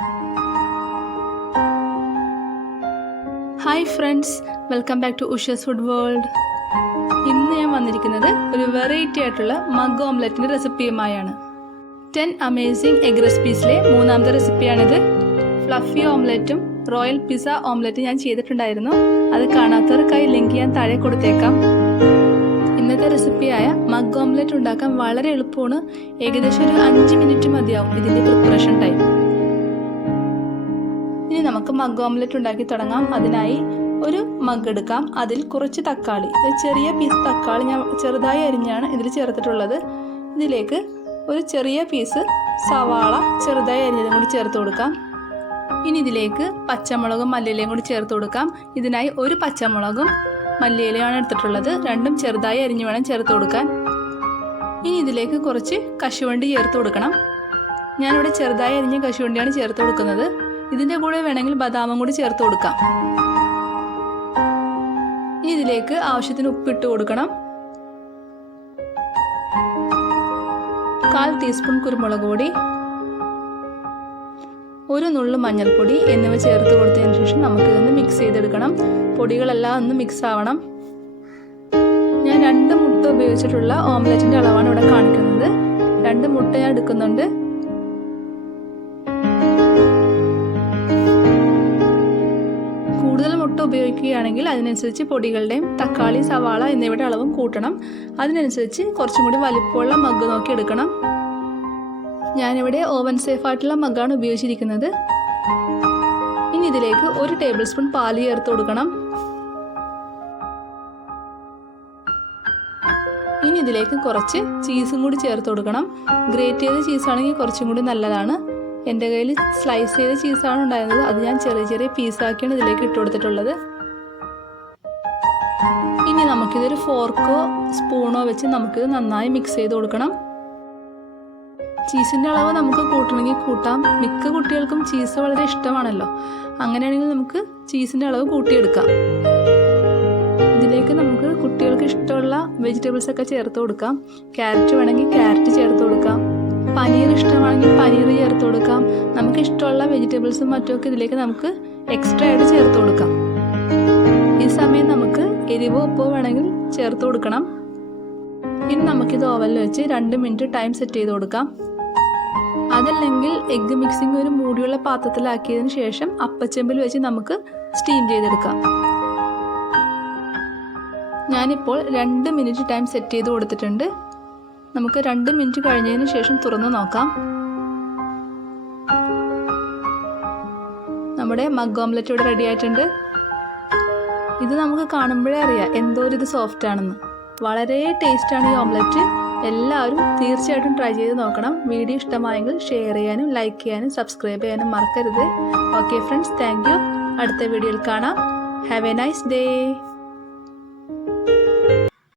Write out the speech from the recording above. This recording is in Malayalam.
Hi friends, welcome back to Usha's Food World. ഇന്ന് ഞാൻ വന്നിരിക്കുന്നത് ഒരു വെറൈറ്റി ആയിട്ടുള്ള മഗ് ഓംലെറ്റിന്റെ റെസിപ്പിയുമായാണ്. 10 അമേസിംഗ് എഗ് റെസിപ്പീസിലെ മൂന്നാമത്തെ റെസിപ്പിയാണിത്. ഫ്ലഫി ഓംലെറ്റും റോയൽ പിസ്സ ഓംലെറ്റും ഞാൻ ചെയ്തിട്ടുണ്ടായിരുന്നു. അത് കാണാത്തവർക്കായി ലിങ്ക് ഞാൻ താഴെ കൊടുത്തേക്കാം. ഇന്നത്തെ റെസിപ്പിയായ മഗ് ഓംലെറ്റ് ഉണ്ടാക്കാൻ വളരെ എളുപ്പമാണ്. ഏകദേശം ഒരു 5 മിനിറ്റ് മതിയാവും ഇതിന്റെ പ്രിപ്പറേഷൻ ടൈം. ഇനി നമുക്ക് മഗ് ഓംലെറ്റ് ഉണ്ടാക്കി തുടങ്ങാം. അതിനായി ഒരു മഗ് എടുക്കാം. അതിൽ കുറച്ച് തക്കാളി, ഒരു ചെറിയ പീസ് തക്കാളി ഞാൻ ചെറുതായി അരിഞ്ഞാണ് ഇതിൽ ചേർത്തിട്ടുള്ളത്. ഇതിലേക്ക് ഒരു ചെറിയ പീസ് സവാള ചെറുതായി അരിഞ്ഞതും കൂടി ചേർത്ത് കൊടുക്കാം. ഇനി ഇതിലേക്ക് പച്ചമുളകും മല്ലിയിലയും കൂടി ചേർത്ത് കൊടുക്കാം. ഇതിനായി ഒരു പച്ചമുളകും മല്ലിയിലയാണ് എടുത്തിട്ടുള്ളത്. രണ്ടും ചെറുതായി അരിഞ്ഞു വേണം ചേർത്ത് കൊടുക്കാൻ. ഇനി ഇതിലേക്ക് കുറച്ച് കശുവണ്ടി ചേർത്ത് കൊടുക്കണം. ഞാനിവിടെ ചെറുതായി അരിഞ്ഞ കശുവണ്ടിയാണ് ചേർത്ത് കൊടുക്കുന്നത്. ഇതിൻ്റെ കൂടെ വേണമെങ്കിൽ ബദാമും കൂടി ചേർത്ത് കൊടുക്കാം. ഇനി ഇതിലേക്ക് ആവശ്യത്തിന് ഉപ്പിട്ട് കൊടുക്കണം. 1/4 ടീസ്പൂൺ കുരുമുളക് പൊടി, ഒരു നുള്ളു മഞ്ഞൾപ്പൊടി എന്നിവ ചേർത്ത് കൊടുത്തതിന് ശേഷം നമുക്കിതൊന്ന് മിക്സ് ചെയ്തെടുക്കണം. പൊടികളെല്ലാം ഒന്ന് മിക്സ് ആവണം. ഞാൻ 2 മുട്ട ഉപയോഗിച്ചിട്ടുള്ള ഓംലെറ്റിൻ്റെ അളവാണ് ഇവിടെ കാണിക്കുന്നത്. 2 മുട്ട ഞാൻ എടുക്കുന്നുണ്ട്. കൂടുതൽ മുട്ട ഉപയോഗിക്കുകയാണെങ്കിൽ അതിനനുസരിച്ച് പൊടികളുടെയും തക്കാളി, സവാള എന്നിവയുടെ അളവും കൂട്ടണം. അതിനനുസരിച്ച് കുറച്ചും കൂടി വലിപ്പമുള്ള മഗ് നോക്കി എടുക്കണം. ഞാനിവിടെ ഓവൻ സേഫ് ആയിട്ടുള്ള മഗ്ഗാണ് ഉപയോഗിച്ചിരിക്കുന്നത്. ഇനി ഇതിലേക്ക് 1 ടേബിൾ സ്പൂൺ പാല് ചേർത്ത് കൊടുക്കണം. ഇനി ഇതിലേക്ക് കുറച്ച് ചീസും കൂടി ചേർത്ത് കൊടുക്കണം. ഗ്രേറ്റ് ചെയ്ത ചീസാണെങ്കിൽ കുറച്ചും കൂടി നല്ലതാണ്. എൻ്റെ കയ്യിൽ സ്ലൈസ് ചെയ്ത ചീസാണ് ഉണ്ടായിരുന്നത്. അത് ഞാൻ ചെറിയ ചെറിയ പീസാക്കിയാണ് ഇതിലേക്ക് ഇട്ട് കൊടുത്തിട്ടുള്ളത്. ഇനി നമുക്കിതൊരു ഫോർക്കോ സ്പൂണോ വെച്ച് നമുക്കിത് നന്നായി മിക്സ് ചെയ്ത് കൊടുക്കണം. ചീസിൻ്റെ അളവ് നമുക്ക് കൂട്ടണമെങ്കിൽ കൂട്ടാം. മിക്ക കുട്ടികൾക്കും ചീസ് വളരെ ഇഷ്ടമാണല്ലോ. അങ്ങനെയാണെങ്കിൽ നമുക്ക് ചീസിൻ്റെ അളവ് കൂട്ടിയെടുക്കാം. ഇതിലേക്ക് നമുക്ക് കുട്ടികൾക്ക് ഇഷ്ടമുള്ള വെജിറ്റബിൾസ് ഒക്കെ ചേർത്ത് കൊടുക്കാം. ക്യാരറ്റ് വേണമെങ്കിൽ ക്യാരറ്റ് ചേർത്ത് കൊടുക്കാം. പനീർ ഇഷ്ടമാണെങ്കിൽ പനീർ ചേർത്ത് കൊടുക്കാം. നമുക്ക് ഇഷ്ടമുള്ള വെജിറ്റബിൾസും മറ്റുമൊക്കെ ഇതിലേക്ക് നമുക്ക് എക്സ്ട്രാ ആയിട്ട് ചേർത്ത് കൊടുക്കാം. ഈ സമയം നമുക്ക് എരിവോ ഉപ്പോ വേണമെങ്കിൽ ചേർത്ത് കൊടുക്കണം. ഇനി നമുക്കിത് ഓവനിൽ വെച്ച് 2 മിനിറ്റ് ടൈം സെറ്റ് ചെയ്ത് കൊടുക്കാം. അതല്ലെങ്കിൽ എഗ്ഗ് മിക്സിംഗ് ഒരു മൂടിയുള്ള പാത്രത്തിലാക്കിയതിന് ശേഷം അപ്പച്ചെമ്പിൽ വെച്ച് നമുക്ക് സ്റ്റീം ചെയ്തെടുക്കാം. ഞാനിപ്പോൾ 2 മിനിറ്റ് ടൈം സെറ്റ് ചെയ്ത് കൊടുത്തിട്ടുണ്ട്. നമുക്ക് 2 മിനിറ്റ് കഴിഞ്ഞതിന് ശേഷം തുറന്ന് നോക്കാം. നമ്മുടെ മഗ് ഓംലെറ്റ് ഇവിടെ റെഡി ആയിട്ടുണ്ട്. ഇത് നമുക്ക് കാണുമ്പോഴേ അറിയാം എന്തോരം ഇത് സോഫ്റ്റ് ആണെന്ന്. വളരെ ടേസ്റ്റാണ് ഈ ഓംലെറ്റ്. എല്ലാവരും തീർച്ചയായിട്ടും ട്രൈ ചെയ്ത് നോക്കണം. വീഡിയോ ഇഷ്ടമായെങ്കിൽ ഷെയർ ചെയ്യാനും ലൈക്ക് ചെയ്യാനും സബ്സ്ക്രൈബ് ചെയ്യാനും മറക്കരുത്. Okay friends, thank you. അടുത്ത വീഡിയോയിൽ കാണാം. Have A nice day.